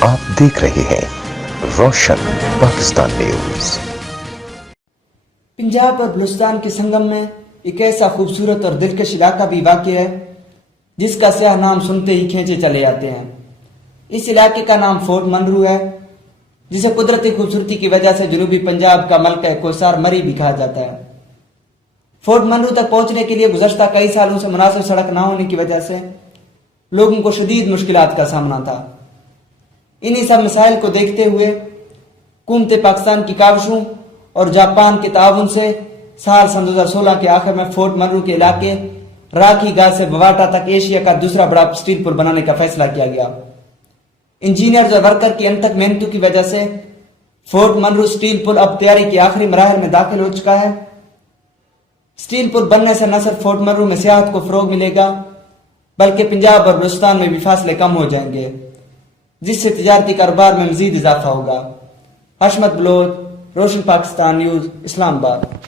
آپ دیکھ رہے ہیں روشن پاکستان نیوز۔ پنجاب اور بلوچستان کے سنگم میں ایک ایسا خوبصورت اور دلکش علاقہ بھی واقع ہے جس کا سیاح نام سنتے ہی کھینچے چلے آتے ہیں۔ اس علاقے کا نام فورٹ منرو ہے، جسے قدرتی خوبصورتی کی وجہ سے جنوبی پنجاب کا ملکہ کوثر مری بھی کہا جاتا ہے۔ فورٹ منرو تک پہنچنے کے لیے گزشتہ کئی سالوں سے مناسب سڑک نہ ہونے کی وجہ سے لوگوں کو شدید مشکلات کا سامنا تھا۔ انہی سب مسائل کو دیکھتے ہوئے حکومت پاکستان کی کاوشوں اور جاپان کے تعاون سے سال 2016 کے آخر میں فورٹ منرو کے علاقے راکھی گاہ سے بواٹا تک ایشیا کا دوسرا بڑا اسٹیل پل بنانے کا فیصلہ کیا گیا۔ انجینئرز اور ورکر کی انتھک محنتوں کی وجہ سے فورٹ منرو اسٹیل پل اب تیاری کے آخری مراحل میں داخل ہو چکا ہے۔ اسٹیل پل بننے سے نہ صرف فورٹ منرو میں سیاحت کو فروغ ملے گا بلکہ پنجاب اور بلوچستان میں بھی فاصلے کم ہو جائیں گے، جس سے تجارتی کاروبار میں مزید اضافہ ہوگا۔ حشمت بلوچ، روشن پاکستان نیوز، اسلام آباد۔